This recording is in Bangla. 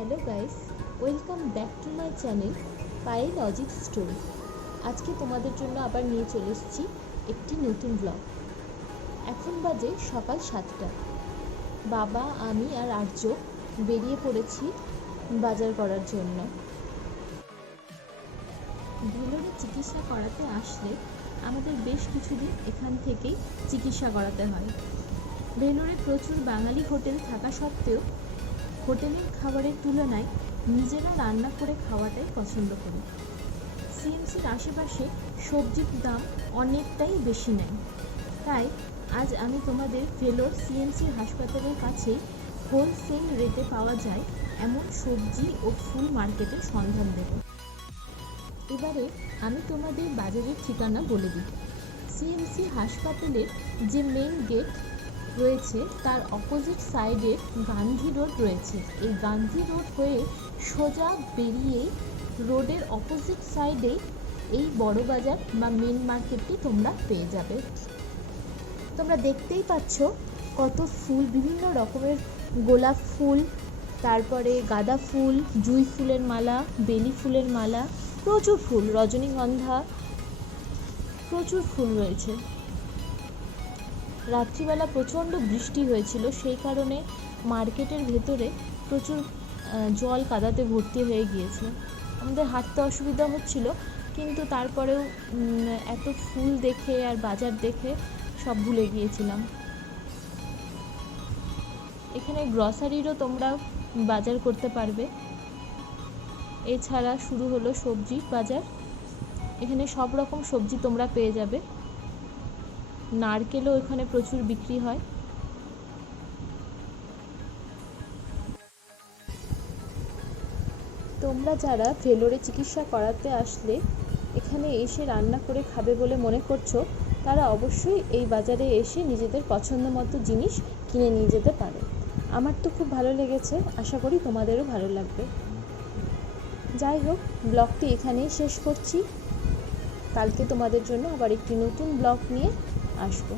Hello guys, welcome back to my channel পায়ে লজিক স্টোরি আজকে তোমাদের জন্য আবার নিয়ে চলে এসেছি একটি নতুন ব্লগ এখন বাজে সকাল সাতটা। বাবা, আমি আর আর্য বেরিয়ে পড়েছি বাজার করার জন্য। ভেলোরে চিকিৎসা করাতে আসলে আমাদের বেশ কিছুদিন এখান থেকেই চিকিৎসা করাতে হয়। ভেলোরে প্রচুর বাঙালি হোটেল থাকা সত্ত্বেও হোটেলের খাবারের তুলনায় নিজেরা রান্না করে খাওয়াটাই পছন্দ করি। সিএমসির আশেপাশে সবজির দাম অনেকটাই বেশি নেয়। তাই আজ আমি তোমাদের ভেলোর সিএমসি হাসপাতালের কাছেই হোলসেল রেটে পাওয়া যায় এমন সবজি ও ফুল মার্কেটের সন্ধান দেব। এবারে আমি তোমাদের বাজারের ঠিকানা বলে দিই। সিএমসি হাসপাতালের যে মেন গেট রয়েছে, তার অপোজিট সাইডে গান্ধী রোড রয়েছে। এই গান্ধী রোড হয়ে সোজা বেরিয়ে রোডের অপোজিট সাইডে এই বড় বাজার বা মেন মার্কেটটি তোমরা পেয়ে যাবে। তোমরা দেখতেই পাচ্ছ কত ফুল, বিভিন্ন রকমের গোলাপ ফুল, তারপরে গাঁদা ফুল, জুঁই ফুলের মালা, বেলি ফুলের মালা, প্রচুর ফুল, রজনীগন্ধা, প্রচুর ফুল রয়েছে। রাত্রিবেলা প্রচণ্ড বৃষ্টি হয়েছিল, সেই কারণে মার্কেটের ভেতরে প্রচুর জল কাদাতে ভর্তি হয়ে গিয়েছে আমাদের হাঁটতে অসুবিধা হচ্ছিল, কিন্তু তারপরেও এত ফুল দেখে আর বাজার দেখে সব ভুলে গিয়েছিলাম। এখানে গ্রসারিরও তোমরা বাজার করতে পারবে। এছাড়া শুরু হলো সবজির বাজার। এখানে সব রকম সবজি তোমরা পেয়ে যাবে। নারকেলও এখানে প্রচুর বিক্রি হয়। তোমরা যারা ভেলোরে চিকিৎসা করাতে আসলে, এখানে এসে রান্না করে খাবে বলে মনে করছ, তারা অবশ্যই এই বাজারে এসে নিজেদের পছন্দ মতো জিনিস কিনে নিয়ে যেতে পারে। আমার তো খুব ভালো লেগেছে, আশা করি তোমাদেরও ভালো লাগবে। যাই হোক, ব্লগটি এখানেই শেষ করছি। কালকে তোমাদের জন্য আবার একটি নতুন ব্লগ নিয়ে aşkım.